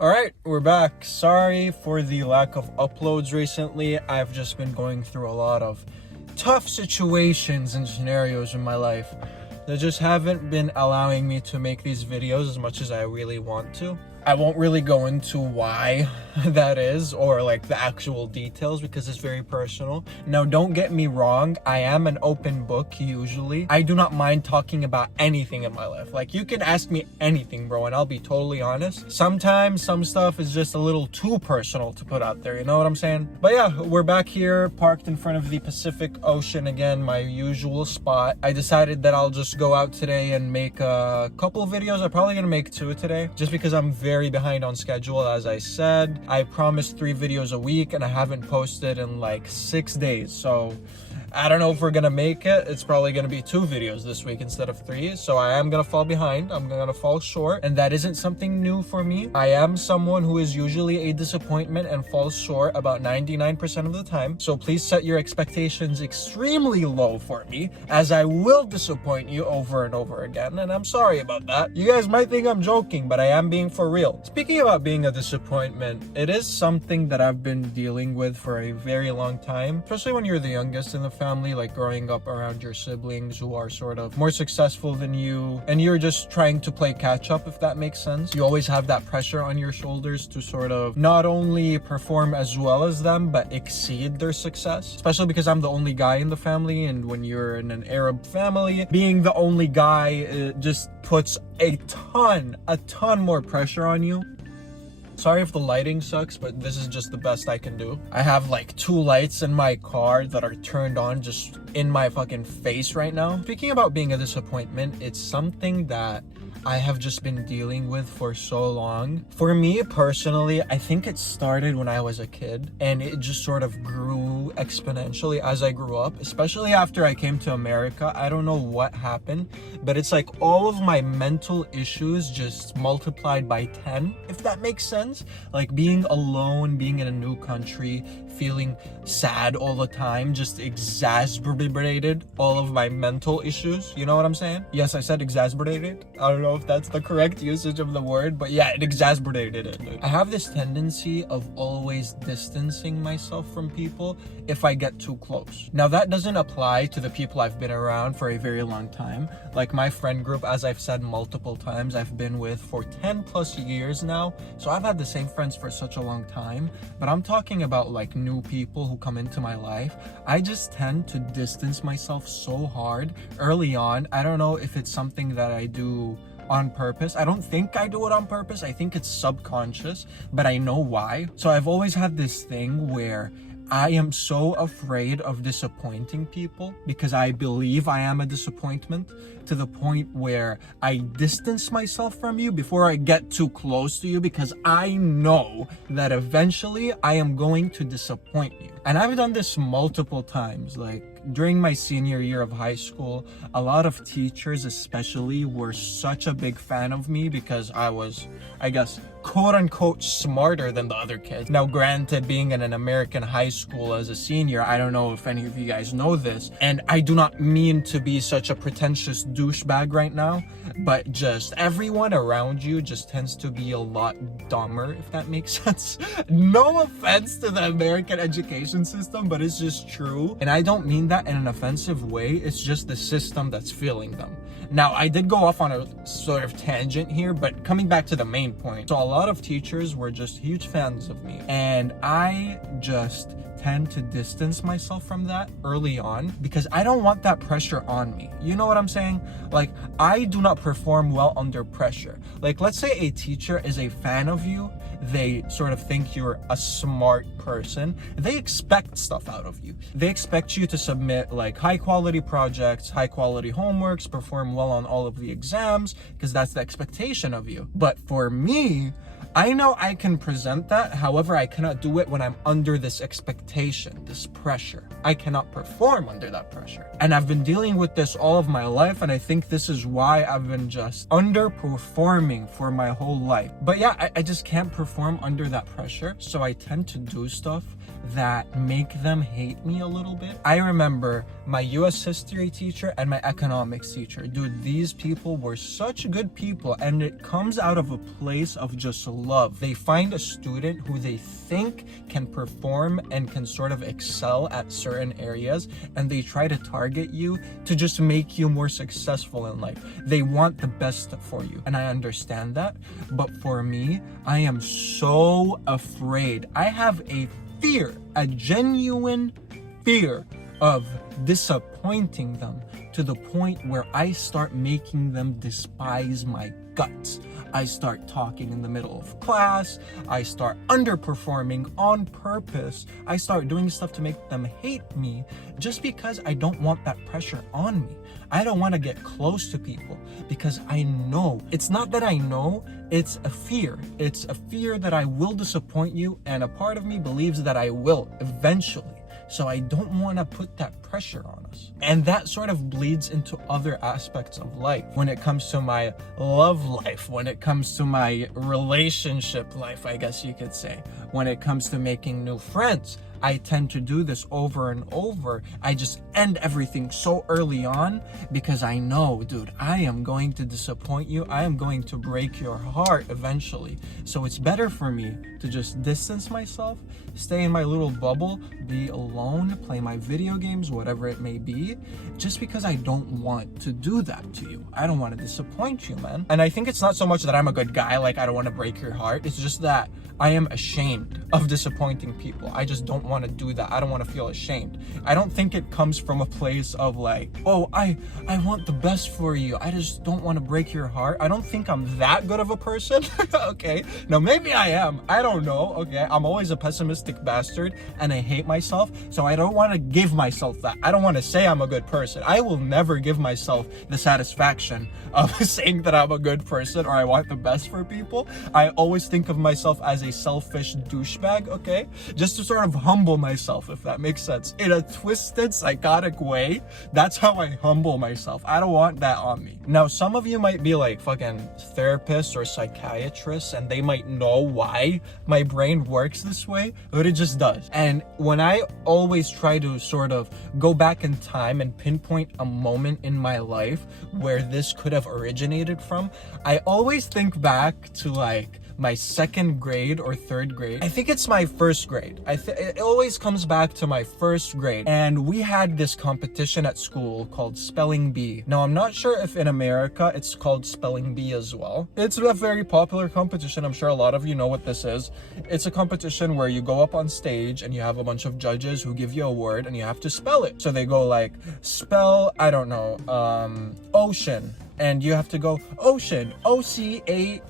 Alright, we're back. Sorry for the lack of uploads recently. I've just been going through a lot of tough situations and scenarios in my life that just haven't been allowing me to make these videos as much as I really want to. I won't really go into why that is or like the actual details because it's very personal. Now, don't get me wrong. I am an open book usually. I do not mind talking about anything in my life. Like, you can ask me anything, bro, and I'll be totally honest. Sometimes some stuff is just a little too personal to put out there. You know what I'm saying? But yeah, we're back here parked in front of the Pacific Ocean again, my usual spot. I decided that I'll just go out today and make a couple of videos. I'm probably gonna make 2 today just because I'm very behind on schedule. As I said, I promised 3 videos a week and I haven't posted in like 6 days, so I don't know if we're gonna make it. It's probably gonna be 2 videos this week instead of 3, so I am gonna fall behind. I'm gonna fall short, and that isn't something new for me. I am someone who is usually a disappointment and falls short about 99% of the time, so please set your expectations extremely low for me, as I will disappoint you over and over again, and I'm sorry about that. You guys might think I'm joking, but I am being for real. Speaking about being a disappointment, it is something that I've been dealing with for a very long time, especially when you're the youngest in the family, like growing up around your siblings who are sort of more successful than you, and you're just trying to play catch up, if that makes sense. You always have that pressure on your shoulders to sort of not only perform as well as them, but exceed their success, especially because I'm the only guy in the family, and when you're in an Arab family, being the only guy just puts a ton more pressure on you. Sorry if the lighting sucks, but this is just the best I can do. I have like 2 lights in my car that are turned on just in my fucking face right now. Speaking about being a disappointment, it's something that I have just been dealing with for so long. For me personally, I think it started when I was a kid, and it just sort of grew exponentially as I grew up, especially after I came to America. I don't know what happened, but it's like all of my mental issues just multiplied by 10, if that makes sense. Like being alone, being in a new country, feeling sad all the time just exacerbated all of my mental issues. You know what I'm saying? Yes, I said exacerbated. I don't know if that's the correct usage of the word, but yeah, it exacerbated it. I have this tendency of always distancing myself from people if I get too close. Now, that doesn't apply to the people I've been around for a very long time. Like my friend group, as I've said multiple times, I've been with for 10 plus years now. So I've had the same friends for such a long time, but I'm talking about like new people who come into my life. I just tend to distance myself so hard early on. I don't know if it's something that I do on purpose. I don't think I do it on purpose. I think it's subconscious, but I know why. So I've always had this thing where I am so afraid of disappointing people because I believe I am a disappointment, to the point where I distance myself from you before I get too close to you because I know that eventually I am going to disappoint you. And I've done this multiple times. Like during my senior year of high school, a lot of teachers especially were such a big fan of me because I was, I guess, quote unquote smarter than the other kids. Now, granted, being in an American high school as a senior, I don't know if any of you guys know this, and I do not mean to be such a pretentious douchebag right now, but just everyone around you just tends to be a lot dumber, if that makes sense. No offense to the American education system, but it's just true. And I don't mean that in an offensive way. It's just the system that's feeling them. Now, I did go off on a sort of tangent here, but coming back to the main point. So a lot of teachers were just huge fans of me, and I just tend to distance myself from that early on because I don't want that pressure on me. You know what I'm saying? Like, I do not perform well under pressure. Like, let's say a teacher is a fan of you, they sort of think you're a smart person, they expect stuff out of you. They expect you to submit like high quality projects, high quality homeworks, perform well on all of the exams, because that's the expectation of you. But for me, I know I can present that, however, I cannot do it when I'm under this expectation, this pressure. I cannot perform under that pressure. And I've been dealing with this all of my life, and I think this is why I've been just underperforming for my whole life. But yeah, I just can't perform under that pressure, so I tend to do stuff that make them hate me a little bit. I remember my US history teacher and my economics teacher. Dude, these people were such good people, and it comes out of a place of just love. They find a student who they think can perform and can sort of excel at certain areas, and they try to target you to just make you more successful in life. They want the best for you, and I understand that. But for me, I am so afraid. I have a fear, a genuine fear of disappointing them to the point where I start making them despise my guts. I start talking in the middle of class. I start underperforming on purpose. I start doing stuff to make them hate me just because I don't want that pressure on me. I don't want to get close to people because I know. It's not that I know, it's a fear. It's a fear that I will disappoint you, and a part of me believes that I will eventually. So I don't want to put that pressure on us. And that sort of bleeds into other aspects of life. When it comes to my love life, when it comes to my relationship life, I guess you could say, when it comes to making new friends, I tend to do this over and over. I just end everything so early on because I know, dude, I am going to disappoint you. I am going to break your heart eventually. So it's better for me to just distance myself, stay in my little bubble, be alone, play my video games, whatever it may be, just because I don't want to do that to you. I don't want to disappoint you, man. And I think it's not so much that I'm a good guy, like I don't want to break your heart. It's just that I am ashamed of disappointing people. I just don't want to do that. I don't want to feel ashamed. I don't think it comes from a place of like, oh, I want the best for you. I just don't want to break your heart. I don't think I'm that good of a person. Okay. Now maybe I am. I don't know. Okay. I'm always a pessimistic bastard and I hate myself. So I don't want to give myself that. I don't want to say I'm a good person. I will never give myself the satisfaction of saying that I'm a good person or I want the best for people. I always think of myself as a selfish douchebag, okay? Just to sort of humble myself, if that makes sense. In a twisted, psychotic way, that's how I humble myself. I don't want that on me. Now, some of you might be like fucking therapists or psychiatrists, and they might know why my brain works this way, but it just does. And when I always try to sort of go back in time and pinpoint a moment in my life where this could have originated from, I always think back to like my second grade or third grade. I think it's my first grade. It always comes back to my first grade. And we had this competition at school called Spelling Bee. Now, I'm not sure if in America it's called Spelling Bee as well. It's a very popular competition. I'm sure a lot of you know what this is. It's a competition where you go up on stage and you have a bunch of judges who give you a word and you have to spell it. So they go like, spell, I don't know, ocean. And you have to go ocean, O-C-A.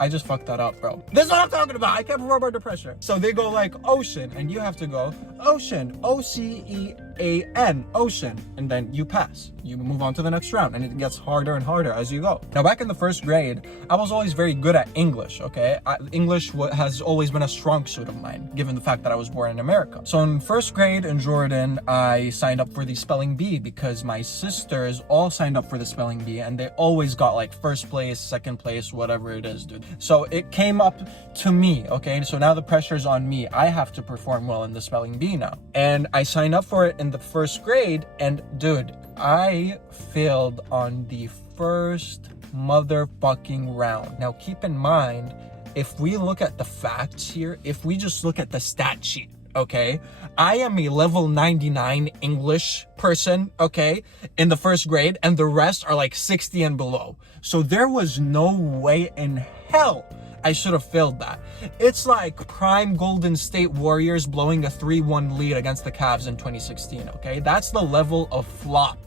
I just fucked that up, bro. This is what I'm talking about. I can't perform under pressure. So they go like ocean, and you have to go ocean, O-C-E-A-N, ocean, and then you pass. You move on to the next round, and it gets harder and harder as you go. Now, back in the first grade, I was always very good at English, okay? English has always been a strong suit of mine, given the fact that I was born in America. So in first grade in Jordan, I signed up for the Spelling Bee because my sisters all signed up for the Spelling Bee, and they always got like first place, second place, whatever it is, dude. So it came up to me, okay? So now the pressure's on me. I have to perform well in the Spelling Bee now. And I signed up for it in the first grade, and dude, I failed on the first motherfucking round. Now keep in mind, if we look at the facts here, if we just look at the stat sheet, okay, I am a level 99 English person, okay, in the first grade, and the rest are like 60 and below. So there was no way in hell I should have failed that. It's like prime Golden State Warriors blowing a 3-1 lead against the Cavs in 2016, okay? That's the level of flop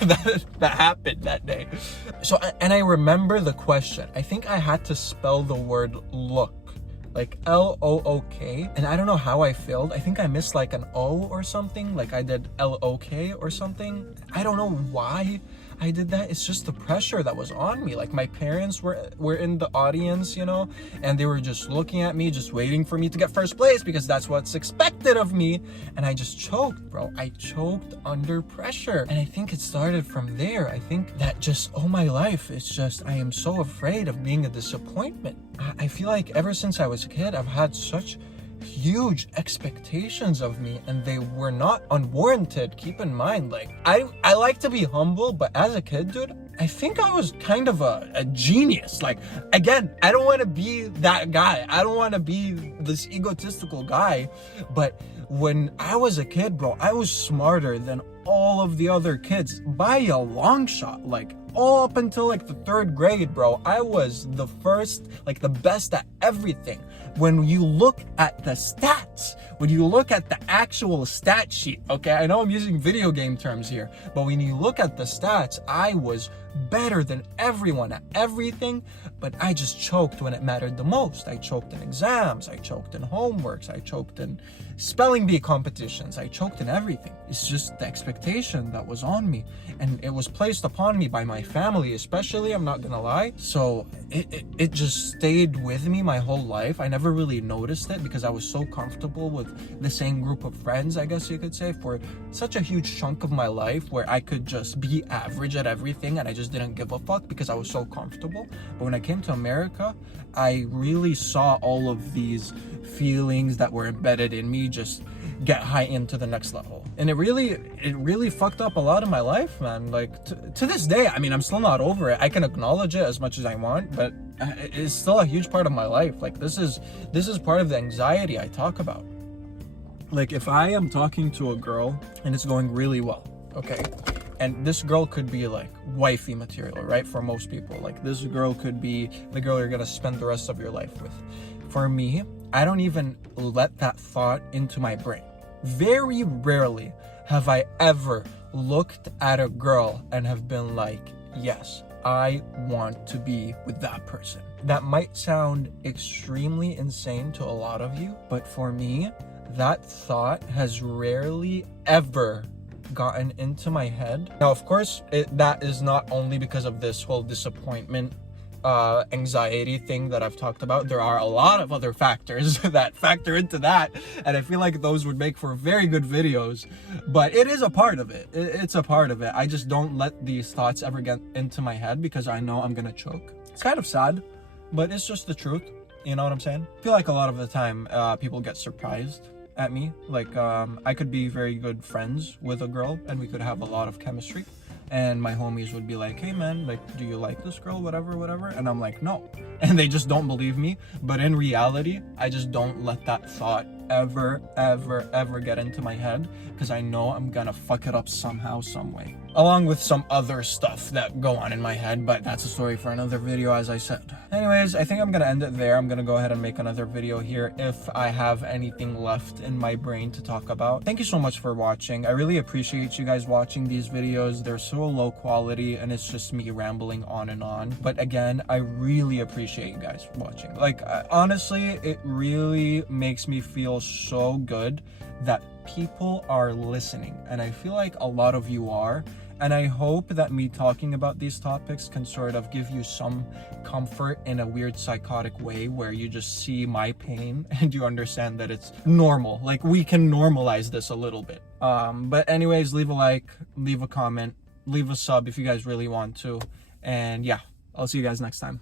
that happened that day. So, and I remember the question. I think I had to spell the word look, like L-O-O-K, and I don't know how I failed. I think I missed like an O or something, like I did L-O-K or something. I don't know why I did that. It's just the pressure that was on me. Like my parents were in the audience, you know, and they were just looking at me, just waiting for me to get first place because that's what's expected of me. And I just choked, bro. I choked under pressure. And I think it started from there. I think that just all my life, it's just, I am so afraid of being a disappointment. I feel like ever since I was a kid, I've had such huge expectations of me, and they were not unwarranted. Keep in mind, like, I like to be humble, but as a kid, dude, I think I was kind of a genius. Like, again, I don't want to be that guy. I don't want to be this egotistical guy, but when I was a kid, bro, I was smarter than all of the other kids by a long shot. Like, all up until like the 3rd grade, bro, I was the first, like the best at everything. When you look at the stats, when you look at the actual stat sheet, okay, I know I'm using video game terms here, but when you look at the stats, I was better than everyone at everything, but I just choked when it mattered the most. I choked in exams, I choked in homeworks, I choked in spelling bee competitions, I choked in everything. It's just the expectation that was on me, and it was placed upon me by my family especially, I'm not gonna lie. So it just stayed with me my whole life. I never really noticed it because I was so comfortable with the same group of friends, I guess you could say, for such a huge chunk of my life, where I could just be average at everything and I just didn't give a fuck because I was so comfortable. But when I came to America, I really saw all of these feelings that were embedded in me just get high into the next level, and it really fucked up a lot of my life, man. Like, to this day, I mean, I'm still not over it. I can acknowledge it as much as I want, but it's still a huge part of my life. Like, this is part of the anxiety I talk about. Like, if I am talking to a girl and it's going really well, okay, and this girl could be like wifey material, right? For most people, like, this girl could be the girl you're gonna spend the rest of your life with. For me, I don't even let that thought into my brain. Very rarely have I ever looked at a girl and have been like, yes, I want to be with that person. That might sound extremely insane to a lot of you, but for me, that thought has rarely ever gotten into my head. Now, of course, that is not only because of this whole disappointment anxiety thing that I've talked about. There are a lot of other factors that factor into that, and I feel like those would make for very good videos, but it is a part of it. It's a part of it. I just don't let these thoughts ever get into my head because I know I'm gonna choke. It's kind of sad, but it's just the truth. You know what I'm saying? I feel like a lot of the time people get surprised at me. Like, I could be very good friends with a girl and we could have a lot of chemistry, and my homies would be like, hey man, like, do you like this girl, whatever, and I'm like, no, and they just don't believe me. But in reality, I just don't let that thought ever get into my head, because I know I'm gonna fuck it up somehow, some way, along with some other stuff that go on in my head, but that's a story for another video, as I said. Anyways, I think I'm gonna end it there. I'm gonna go ahead and make another video here if I have anything left in my brain to talk about. Thank you so much for watching. I really appreciate you guys watching these videos. They're so low quality and it's just me rambling on and on, but again, I really appreciate you guys watching. Like, honestly, it really makes me feel so good that people are listening, and I feel like a lot of you are, and I hope that me talking about these topics can sort of give you some comfort in a weird psychotic way, where you just see my pain and you understand that it's normal. Like, we can normalize this a little bit. But anyways, leave a like, leave a comment, leave a sub if you guys really want to, and yeah, I'll see you guys next time.